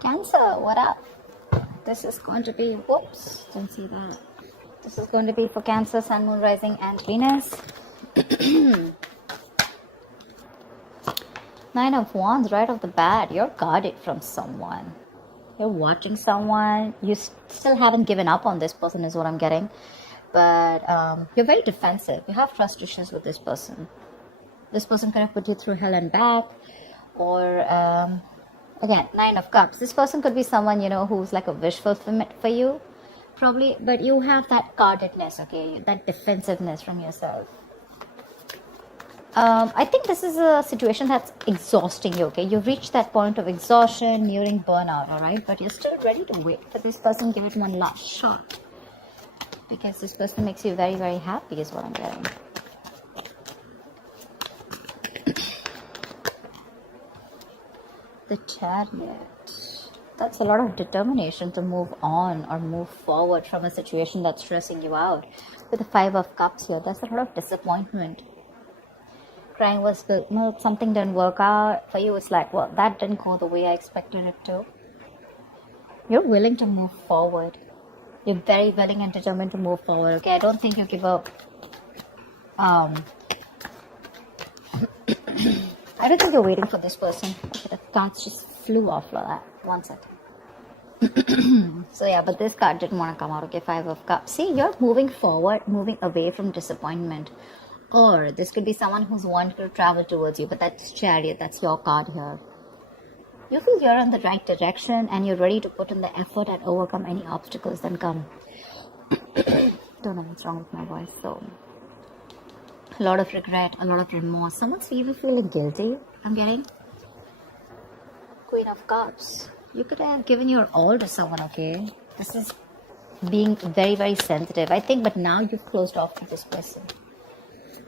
Cancer, what up? This is going to be, whoops, didn't see that. This is going to be for Cancer, Sun, Moon, Rising, and Venus. Nine of Wands right off the bat. You're guarded from someone. You're watching someone. You still haven't given up on this person is what I'm getting. But you're very defensive. You have trust issues with this person. This person could have put you through hell and back. Or, again, Nine of Cups. This person could be someone, you know, who's like a wish fulfillment for you. Probably. But you have that guardedness, okay? That defensiveness from yourself. I think this is a situation that's exhausting you, okay? You've reached that point of exhaustion, nearing burnout, all right? But you're still ready to wait for this person, give it one last shot. Because this person makes you very, very happy is what I'm getting. The Chariot. That's a lot of determination to move on or move forward from a situation that's stressing you out. With the Five of Cups here, that's a lot of disappointment. Crying was spilled milk, something didn't work out. For you, it's like, well, that didn't go the way I expected it to. You're willing to move forward. You're very willing and determined to move forward. Okay, I don't think you give up. I don't think you're waiting for this person. Okay, the cards just flew off like that. One second. So yeah, but this card didn't want to come out. Okay, Five of Cups. See, you're moving forward, moving away from disappointment. Or this could be someone who's wanting to travel towards you, but that's Chariot, that's your card here. You feel you're in the right direction and you're ready to put in the effort and overcome any obstacles that come. Don't know what's wrong with my voice, so. A lot of regret, a lot of remorse. Someone's even feeling guilty, I'm getting. Queen of Cups. You could have given your all to someone, okay? This is being very, very sensitive, I think, but now you've closed off to this person.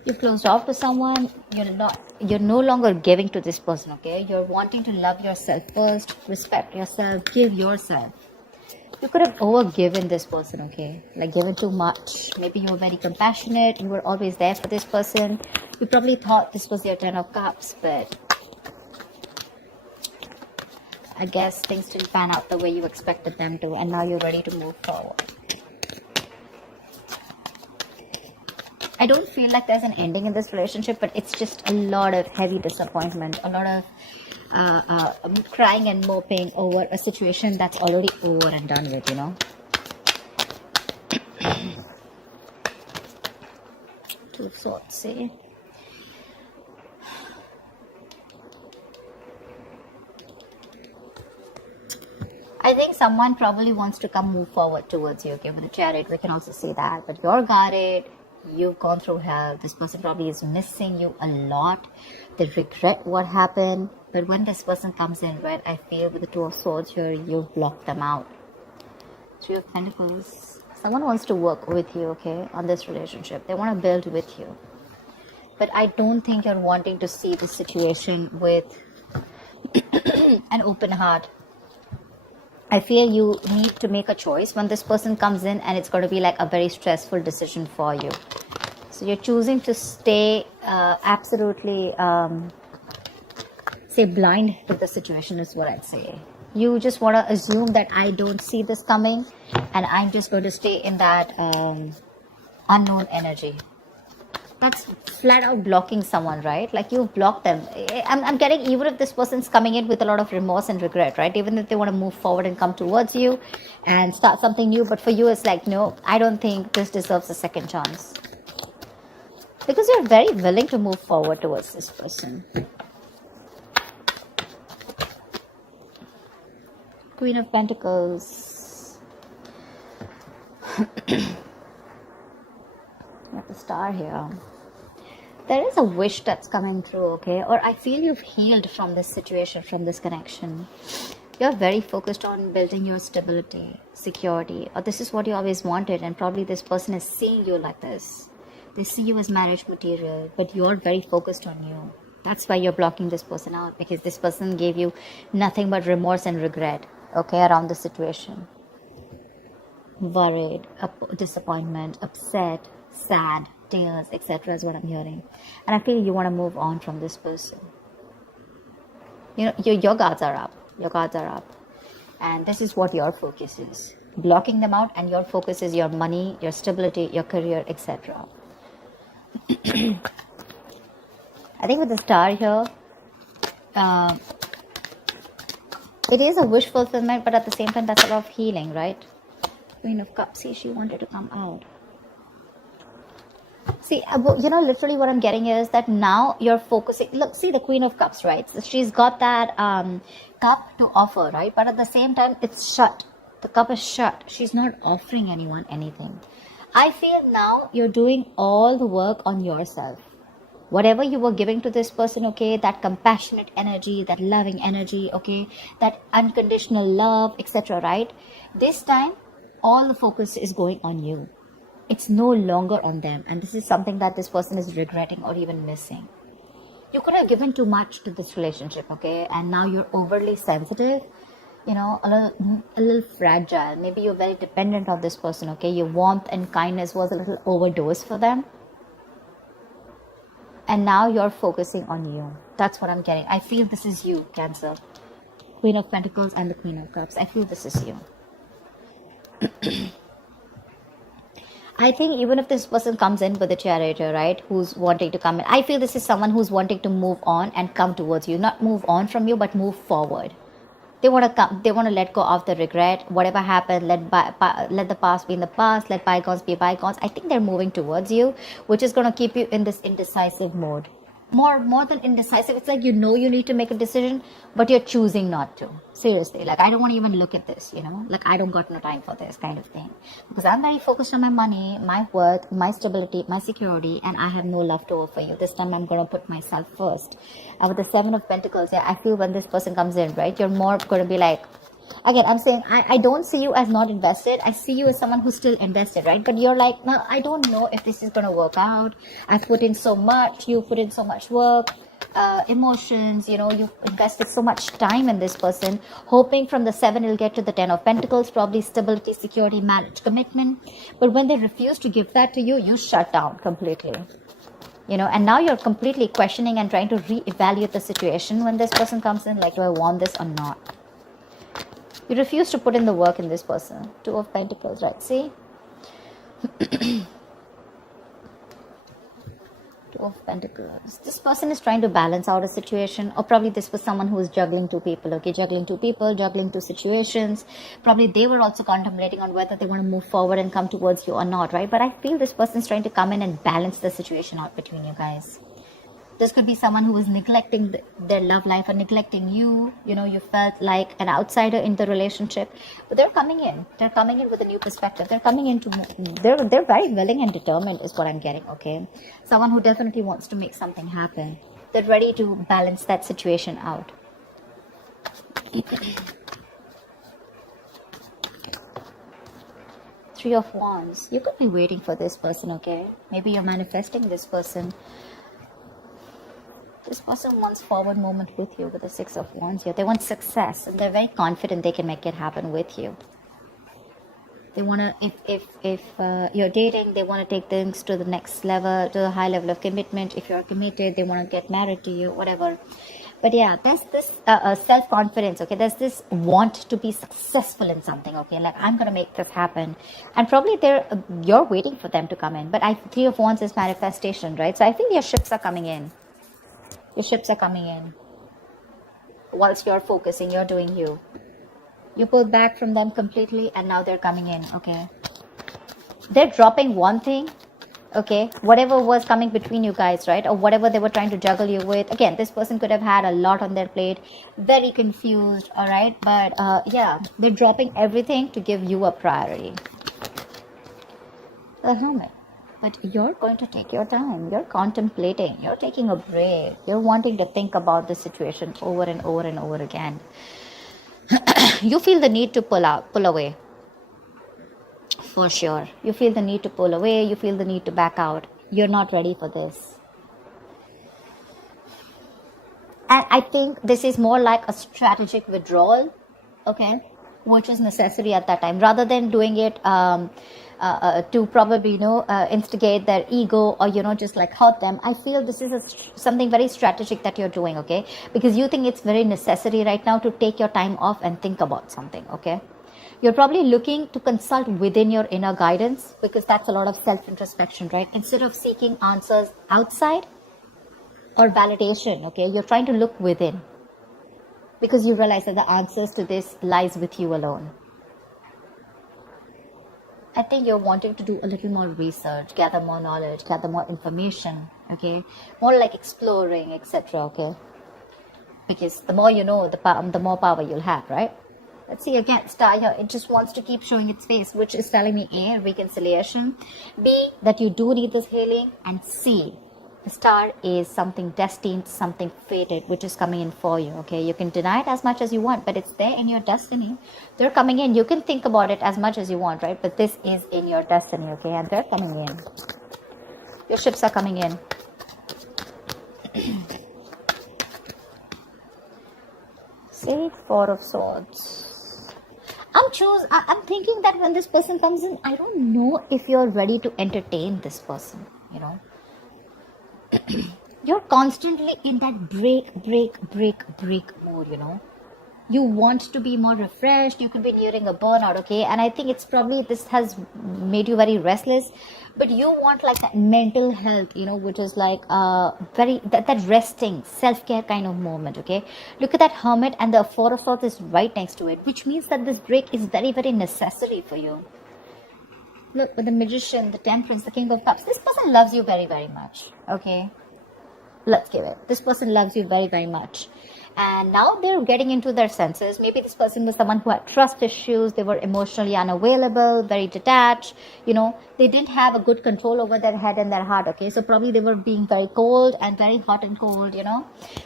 You've closed off to someone, you're no longer giving to this person, okay? You're wanting to love yourself first, respect yourself, give yourself. You could have overgiven this person, okay? Like given too much. Maybe you were very compassionate, you were always there for this person. You probably thought this was your Ten of Cups, but I guess things didn't pan out the way you expected them to, and now you're ready to move forward. I don't feel like there's an ending in this relationship, but it's just a lot of heavy disappointment, a lot of crying and moping over a situation that's already over and done with, you know. Two of Swords, see? I think someone probably wants to move forward towards you, okay? With the Chariot, we can also see that, but you're guarded. You've gone through hell. This person probably is missing you a lot. They regret what happened. But when this person comes in red, I feel with the Two of Swords here, you've blocked them out. Three of Pentacles. Someone wants to work with you, okay, on this relationship. They want to build with you. But I don't think you're wanting to see this situation with an open heart. I feel you need to make a choice when this person comes in, and it's going to be like a very stressful decision for you. So you're choosing to stay absolutely, say, blind to the situation is what I'd say. You just want to assume that I don't see this coming, and I'm just going to stay in that unknown energy. That's flat out blocking someone, right? Like you've blocked them. I'm getting, even if this person's coming in with a lot of remorse and regret, right? Even if they want to move forward and come towards you and start something new. But for you, it's like, no, I don't think this deserves a second chance. Because you're very willing to move forward towards this person. Queen of Pentacles. You have the Star here. There is a wish that's coming through, okay? Or I feel you've healed from this situation, from this connection. You're very focused on building your stability, security. Or this is what you always wanted, and probably this person is seeing you like this. They see you as marriage material, but you're very focused on you. That's why you're blocking this person out, because this person gave you nothing but remorse and regret, okay, around the situation. Worried, disappointment, upset, sad, tears, etc. is what I'm hearing. And I feel you want to move on from this person. You know, your guards are up. Your guards are up. And this is what your focus is. Blocking them out, and your focus is your money, your stability, your career, etc. I think with the star here, it is a wish fulfillment, but at the same time, that's a lot of healing, right? Queen of Cups, see, she wanted to come out. See, literally what I'm getting is that now you're focusing. Look, see the Queen of Cups, right? So she's got that cup to offer, right? But at the same time, it's shut. The cup is shut. She's not offering anyone anything. I feel now you're doing all the work on yourself. Whatever you were giving to this person, okay, that compassionate energy, that loving energy, okay, that unconditional love, etc., right? This time, all the focus is going on you. It's no longer on them. And this is something that this person is regretting or even missing. You could have given too much to this relationship, okay? And now you're overly sensitive, a little fragile. Maybe you're very dependent on this person, okay? Your warmth and kindness was a little overdosed for them. And now you're focusing on you. That's what I'm getting. I feel this is you, Cancer. Queen of Pentacles and the Queen of Cups. I feel this is you. I think even if this person comes in with the Chariot, right, who's wanting to come in, I feel this is someone who's wanting to move on and come towards you. Not move on from you, but move forward. They want to come. They want to let go of the regret. Whatever happened, let the past be in the past. Let bygones be bygones. I think they're moving towards you, which is going to keep you in this indecisive mode. More than indecisive, it's like you need to make a decision, but you're choosing not to. Seriously, like I don't want to even look at this, like I don't got no time for this kind of thing, because I'm very focused on my money, my worth, my stability, my security, and I have no love to offer you. This time I'm going to put myself first. And with the Seven of Pentacles, I feel when this person comes in, right, you're more going to be like, again, I'm saying I don't see you as not invested. I see you as someone who's still invested, right? But you're like, no, I don't know if this is going to work out. I've put in so much. You put in so much work, emotions, you've invested so much time in this person, hoping from the 7 it'll get to the 10 of Pentacles, probably stability, security, marriage, commitment. But when they refuse to give that to you, you shut down completely. And now you're completely questioning and trying to reevaluate the situation when this person comes in, like, do I want this or not? You refuse to put in the work in this person. 2 of Pentacles, right? See? 2 of Pentacles. This person is trying to balance out a situation, or probably this was someone who is juggling 2 people, okay? Juggling 2 people, juggling 2 situations. Probably they were also contemplating on whether they want to move forward and come towards you or not, right? But I feel this person is trying to come in and balance the situation out between you guys. This could be someone who is neglecting their love life or neglecting you. You felt like an outsider in the relationship. But they're coming in. They're coming in with a new perspective. They're coming into... They're very willing and determined is what I'm getting, okay? Someone who definitely wants to make something happen. They're ready to balance that situation out. 3 of Wands. You could be waiting for this person, okay? Maybe you're manifesting this person. This person wants forward movement with you with the 6 of Wands here. They want success, and they're very confident they can make it happen with you. They want to, if you're dating, they want to take things to the next level, to the high level of commitment. If you're committed, they want to get married to you, whatever. But yeah, there's this self-confidence, okay? There's this want to be successful in something, okay? Like, I'm going to make this happen. And probably you're waiting for them to come in. But 3 of Wands is manifestation, right? So I think your ships are coming in. Your ships are coming in. Whilst you're focusing, you're doing you. You pulled back from them completely, and now they're coming in, okay? They're dropping one thing, okay? Whatever was coming between you guys, right? Or whatever they were trying to juggle you with. Again, this person could have had a lot on their plate. Very confused, all right? But yeah, they're dropping everything to give you a priority. The Hermit. But you're going to take your time. You're contemplating. You're taking a break. You're wanting to think about the situation over and over and over again. You feel the need to pull away. For sure. You feel the need to pull away. You feel the need to back out. You're not ready for this. And I think this is more like a strategic withdrawal, okay? Which is necessary at that time. Rather than doing it... to probably, instigate their ego, or, just like hurt them. I feel this is something very strategic that you're doing, okay? Because you think it's very necessary right now to take your time off and think about something, okay? You're probably looking to consult within your inner guidance, because that's a lot of self-introspection, right? Instead of seeking answers outside or validation, okay? You're trying to look within, because you realize that the answers to this lies with you alone. I think you're wanting to do a little more research, gather more knowledge, gather more information, okay? More like exploring, etc., okay? Because the more you know, the more power you'll have, right? Let's see again, star here. It just wants to keep showing its face, which is telling me A, reconciliation, B, that you do need this healing, and C, the star is something destined, something fated, which is coming in for you, okay? You can deny it as much as you want, but it's there in your destiny. They're coming in. You can think about it as much as you want, right? But this is in your destiny, okay? And they're coming in. Your ships are coming in. See, Four of Swords. I'm thinking that when this person comes in, I don't know if you're ready to entertain this person, You're constantly in that break mood, You want to be more refreshed. You could be nearing a burnout, okay? And I think it's probably, this has made you very restless, but you want like that mental health, which is like that resting, self-care kind of moment, okay? Look at that Hermit, and the Four of Swords is right next to it, which means that this break is very, very necessary for you. Look, with the Magician, the Temperance, the King of Cups, this person loves you very, very much, okay? Let's give it. This person loves you very, very much. And now they're getting into their senses. Maybe this person was someone who had trust issues. They were emotionally unavailable, very detached. They didn't have a good control over their head and their heart, okay? So probably they were being very cold and very hot and cold,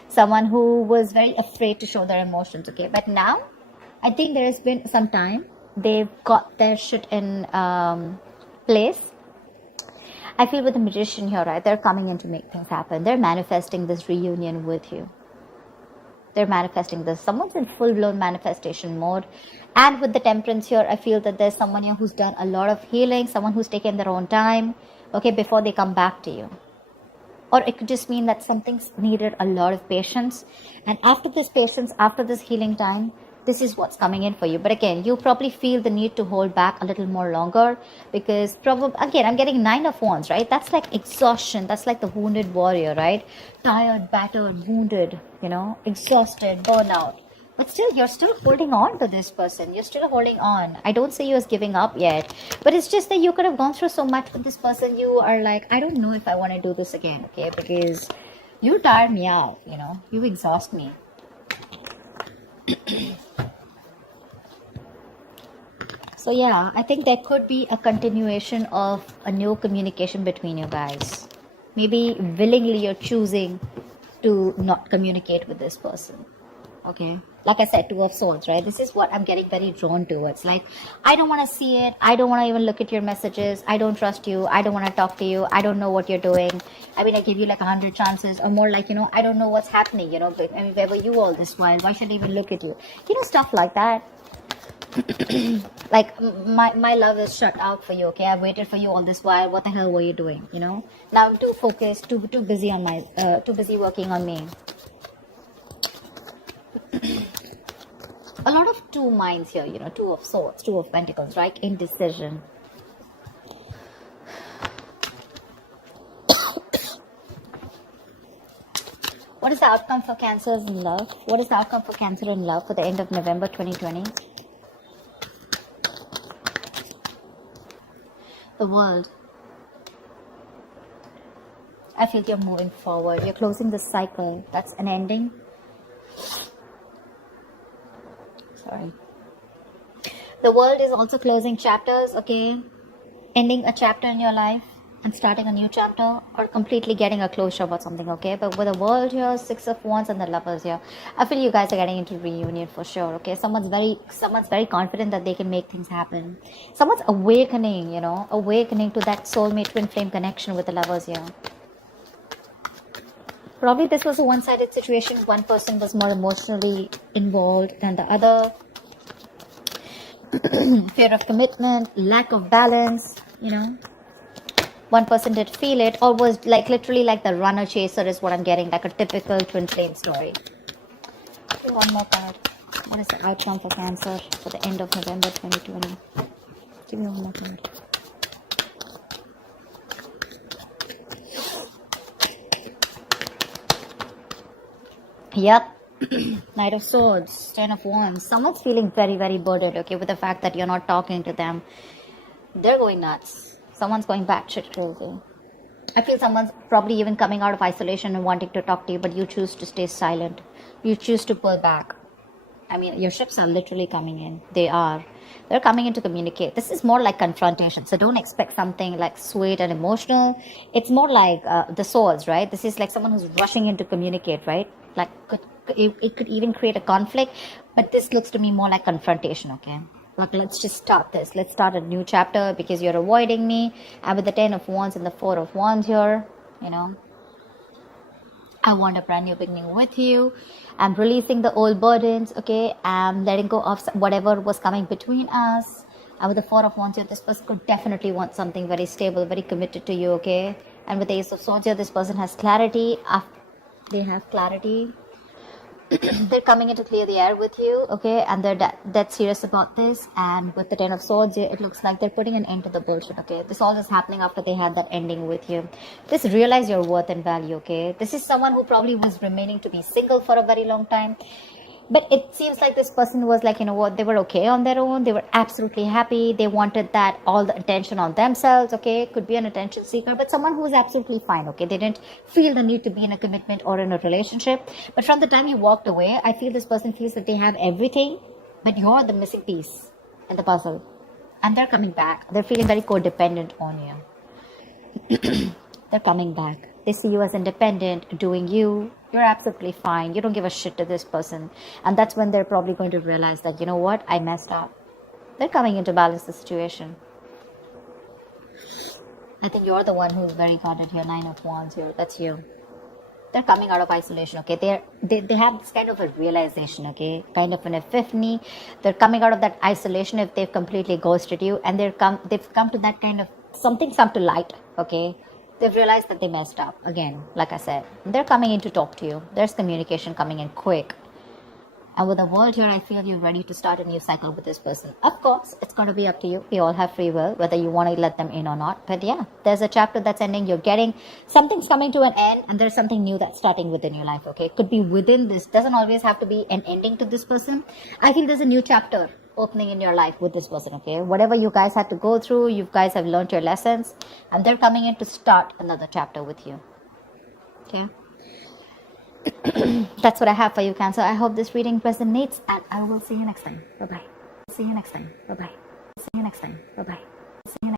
Someone who was very afraid to show their emotions, okay? But now, I think there has been some time. They've got their shit in place. I feel with the Magician here, right? They're coming in to make things happen. They're manifesting this reunion with you. They're manifesting this. Someone's in full-blown manifestation mode. And with the Temperance here, I feel that there's someone here who's done a lot of healing, someone who's taken their own time, okay, before they come back to you. Or it could just mean that something's needed a lot of patience. And after this patience, after this healing time, this is what's coming in for you. But again, you probably feel the need to hold back a little more longer, because probably, again, I'm getting 9 of Wands, right? That's like exhaustion. That's like the wounded warrior, right? Tired, battered, wounded, exhausted, burnout. But still, you're still holding on to this person. You're still holding on. I don't see you as giving up yet. But it's just that you could have gone through so much with this person. You are like, I don't know if I want to do this again, okay? Because you tire me out, You exhaust me. So yeah, I think there could be a continuation of a new communication between you guys. Maybe willingly you're choosing to not communicate with this person. Okay, like I said, Two of Swords, right? This is what I'm getting very drawn towards. Like, I don't want to see it. I don't want to even look at your messages. I don't trust you. I don't want to talk to you. I don't know what you're doing. I mean, I give you like 100 chances, or more like, I don't know what's happening, But, I mean, where were you all this while? Why should I even look at you? Stuff like that. Like, my love is shut out for you, okay? I've waited for you all this while. What the hell were you doing, Now I'm too focused, too busy on too busy working on me. A lot of two minds here, Two of Swords, Two of Pentacles, right? Indecision. What is the outcome for Cancer in love? What is the outcome for Cancer in love for the end of November 2020? The World. I feel you're moving forward. You're closing the cycle. That's an ending. Sorry. The World is also closing chapters, okay? Ending a chapter in your life and starting a new chapter, or completely getting a closure about something, okay? But with the World here, Six of Wands, and the Lovers here, I feel you guys are getting into reunion for sure, okay? Someone's very confident that they can make things happen. Someone's awakening, awakening to that soulmate twin flame connection with the Lovers here. Probably this was a one-sided situation. One person was more emotionally involved than the other. Fear of commitment, lack of balance. you know. One person did feel it, or was like literally like the runner chaser is what I'm getting, like a typical twin flame story. Okay, one more card. What is the outcome for Cancer for the end of November 2020? Give me one more card. Yep. Knight of Swords, Ten of Wands. Someone's feeling very, very burdened, okay, with the fact that you're not talking to them. They're going nuts. Someone's going batshit crazy. I feel someone's probably even coming out of isolation and wanting to talk to you, but you choose to stay silent. You choose to pull back. I mean, your ships are literally coming in. They are. They're coming in to communicate. This is more like confrontation. So don't expect something like sweet and emotional. It's more like the swords, right? This is like someone who's rushing in to communicate, right? Like it could even create a conflict. But this looks to me more like confrontation, okay? Like, let's just start this. Let's start a new chapter because you're avoiding me. And with the 10 of Wands and the 4 of Wands here, you know, I want a brand new beginning with you. I'm releasing the old burdens, okay? I'm letting go of whatever was coming between us. And with the 4 of Wands here, this person could definitely want something very stable, very committed to you, okay? And with the Ace of Swords here, this person has clarity. They have clarity. They're coming in to clear the air with you, okay? And they're dead serious about this. And with the 10 of Swords, it looks like they're putting an end to the bullshit, okay? This all is happening after they had that ending with you. Just realize your worth and value, okay? This is someone who probably was remaining to be single for a very long time. But it seems like this person was like, you know what, they were okay on their own. They were absolutely happy. They wanted that, all the attention on themselves, okay? Could be an attention seeker, but someone who was absolutely fine, okay? They didn't feel the need to be in a commitment or in a relationship. But from the time you walked away, I feel this person feels that they have everything, but you're the missing piece in the puzzle. And they're coming back. They're feeling very codependent on you. They're coming back. They see you as independent, doing you. You're absolutely fine. You don't give a shit to this person. And that's when they're probably going to realize that, you know what, I messed up. They're coming in to balance the situation. I think you're the one who's very guarded here. 9 of Wands here. That's you. They're coming out of isolation, okay? They have this kind of a realization, okay? Kind of an epiphany. They're coming out of that isolation if they've completely ghosted you. And they've come to that kind of something's come to light, okay? They've realized that they messed up. Again, like I said, they're coming in to talk to you. There's communication coming in quick. And with the world here, I feel you're ready to start a new cycle with this person. Of course, it's going to be up to you. We all have free will, whether you want to let them in or not. But yeah, there's a chapter that's ending. You're getting, something's coming to an end, and there's something new that's starting within your life, okay? It could be within this. Doesn't always have to be an ending to this person. I feel there's a new chapter opening in your life with this person, okay? Whatever you guys had to go through, you guys have learned your lessons, and they're coming in to start another chapter with you, okay? That's what I have for you, Cancer. I hope this reading resonates, and I will see you next time. Bye-bye. See you next time. Bye-bye. See you next time. Bye-bye.